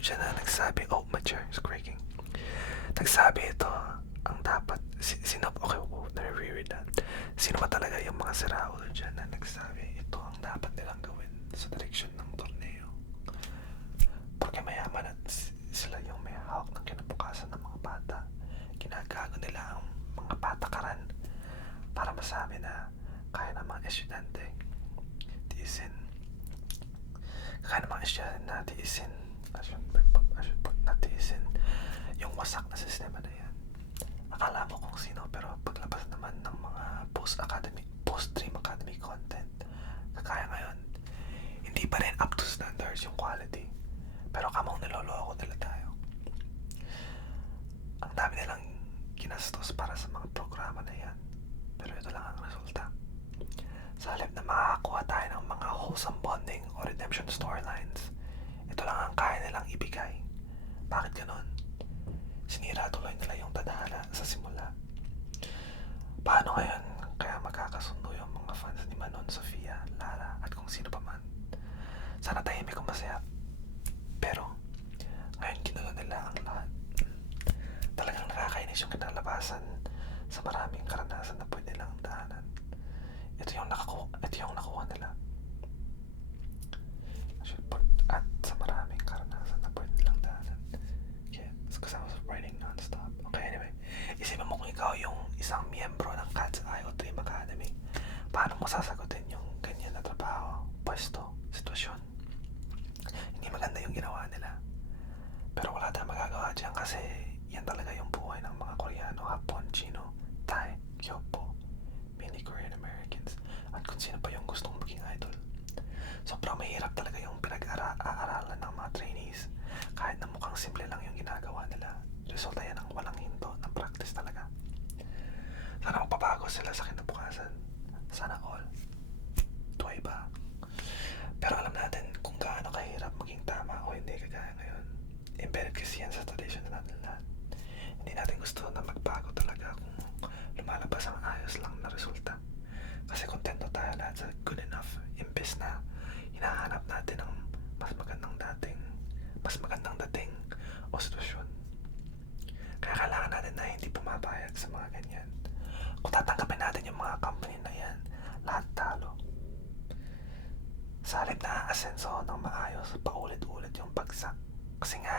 dyan na nagsabi, oh, my chair is creaking. Nagsabi ito, ang dapat, sino, okay, nare-reread na. Sino ba talaga yung mga siraulo dyan na nagsabi, ito ang dapat nilang gawin sa direksyon ng torneo? Porque mayaman at sila yung may hawak ng kinabukasan ng mga bata. Ginagago nila ang mga patakaran para masabi na kaya ng mga estudyante tiisin. Kaya ng mga estudyante na tiisin. Natiisin yung wasak na sistema na yan. Akala mo kung sino, pero paglabas naman ng mga post-stream academy content, kaya ngayon, hindi pa rin up to standards yung quality. Pero kamong niloloko nila tayo. Ang dami nilang ginastos para sa mga programa na yan. Pero ito lang ang resulta. Sa halip na makakakuha tayo ng mga wholesome bonding o redemption storylines, ito lang ang kaya nilang ibigay. Bakit ganon? Sinira tuloy nila yung tadhana sa simula. Paano ngayon kaya magkakasundo yung mga fans ni Manon, Sofia, Lara at kung sino pa man? Sana tahimik o masaya. Pero ngayon ginulo nila ang lahat. Talagang nakakainis yung kinalabasan sa maraming karanasan na pwede nilang daanan. Ito yung nakuha nila. At sa maraming karanasan na pwede nilang daanan. Yeah, because I was writing non-stop. Okay, anyway. Isipin mo kung ikaw yung isang miyembro ng Cat's Eye o Dream Academy. Paano mo sasagutin yung ganyan na trabaho, pwesto, sitwasyon? Hindi maganda yung ginawa nila. Pero wala tayong magagawa dyan kasi yan talaga yung buhay ng mga Koreano, Hapon, Chino, Thai, Kyopo, many Korean Americans, at kung sino pa yung gustong maging idol. Sobrang mahirap talaga yung pinag-aaralan ng mga trainees. Kahit na mukhang simple lang yung ginagawa nila, resulta yan ng walang hinto ng practice talaga. Sana magpabago sila sa kinabukasan. Sana all. Tuway ba? Pero alam natin kung gaano kahirap maging tama o hindi kagaya ngayon. Embedded kasi yan sa tradition natin lahat. Hindi natin gusto na magbago talaga kung lumalabas ang ayos lang na resulta. Kasi kontento tayo lahat sa good enough. Imbes na hinahanap natin ang mas magandang dating o sitwasyon. Kaya kailangan natin na hindi pumapayag sa mga ganyan. Kung tatanggapin natin yung mga company na yan, lahat talo. Sa halip na aasenso ng maayos, paulit-ulit yung bagsak. Kasi nga,